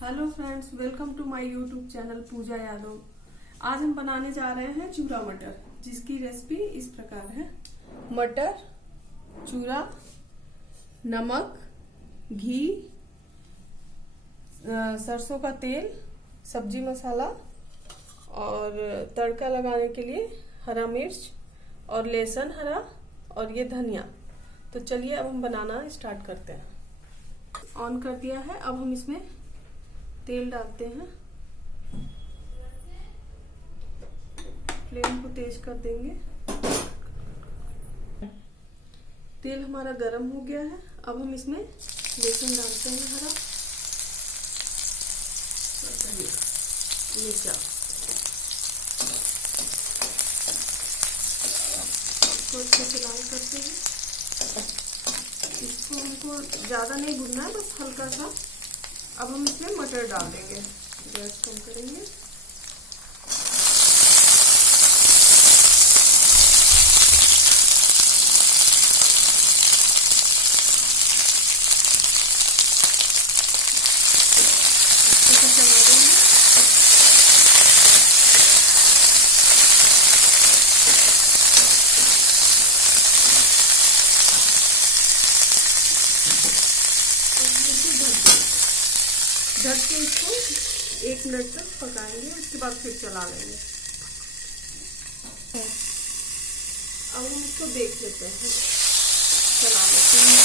Hello friends, welcome to my YouTube channel Pooja Yadav. आज हम बनाने जा रहे हैं चूरा मटर, जिसकी रेसिपी इस प्रकार है। मटर, चूरा, नमक, घी, सरसों का तेल, सब्जी मसाला और तड़का लगाने के लिए हरा मिर्च और लहसुन हरा और ये धनिया। तो चलिए अब हम बनाना स्टार्ट करते हैं। ऑन कर दिया है। अब हम इसमें तेल डालते हैं। फ्लेम को तेज कर देंगे। तेल हमारा गर्म हो गया है। अब हम इसमें लहसुन डालते हैं हरा, मिर्चा, इसको अच्छे से लाल करते हैं। इसको हमको ज्यादा नहीं भूनना है, बस हल्का सा। अब हम इसमें मटर डाल देंगे। गैस कम करेंगे। अच्छे से चला देंगे। ढक के इसको 1 मिनट तक पकाएंगे, उसके बाद फिर चला लेंगे। अब हम इसको देख लेते हैं, चला लेते हैं।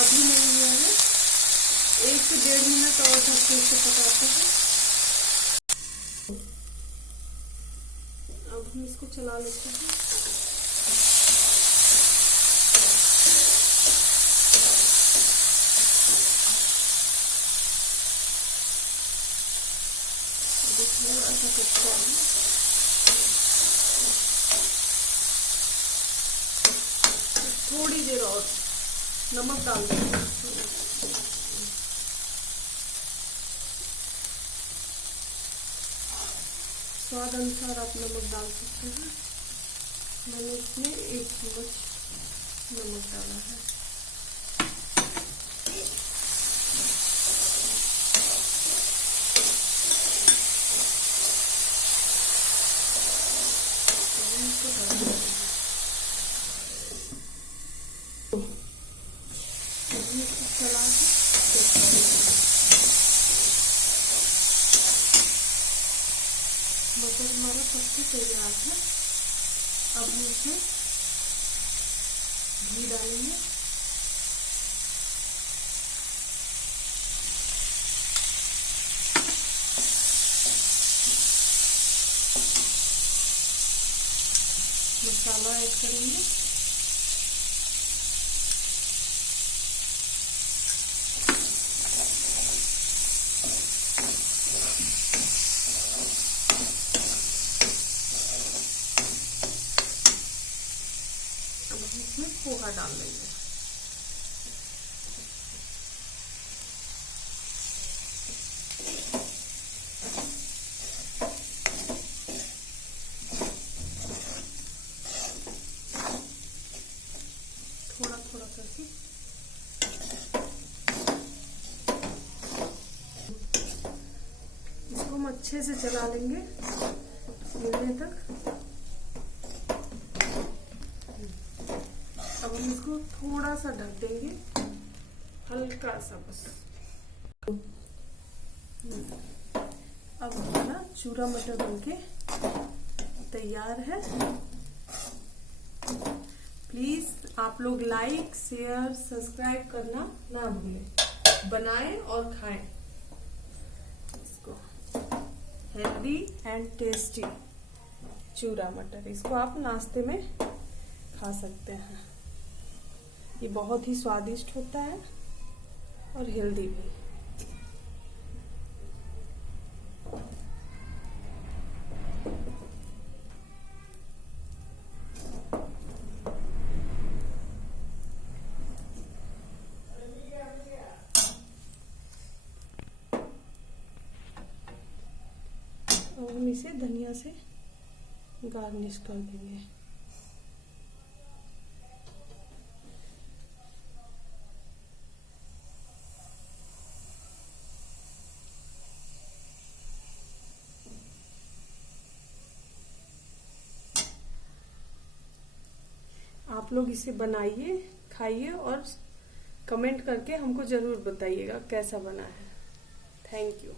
अभी नहीं हुआ है, 1 से 1.5 मिनट और ढक के इसको पकाते हैं। अब हम इसको चला लेते हैं। थोड़ा सा कच्चा है, थोड़ी देर और नमक डाल देंगे। स्वाद अनुसार आप नमक डाल सकते हैं। मैंने इसमें 1 चम्मच नमक डाला है। चला मटर हमारा सबसे तैयार है। अब हम इसमें घी डालेंगे। मसाला ऐड करेंगे। इसमें पोहा डाल देंगे। थोड़ा थोड़ा करके इसको हम अच्छे से चला लेंगे मिलने तक। अब हम इसको थोड़ा सा ढक देंगे, हल्का सा बस। अब हमारा चूरा मटर बनके तैयार है। प्लीज आप लोग लाइक, शेयर, सब्सक्राइब करना ना भूलें। बनाएं और खाएं इसको। हेल्दी एंड टेस्टी चूरा मटर, इसको आप नाश्ते में खा सकते हैं। ये बहुत ही स्वादिष्ट होता है और हेल्दी भी। और हम इसे धनिया से गार्निश कर देंगे। आप लोग इसे बनाइए, खाइए और कमेंट करके हमको जरूर बताइएगा कैसा बना है। Thank you.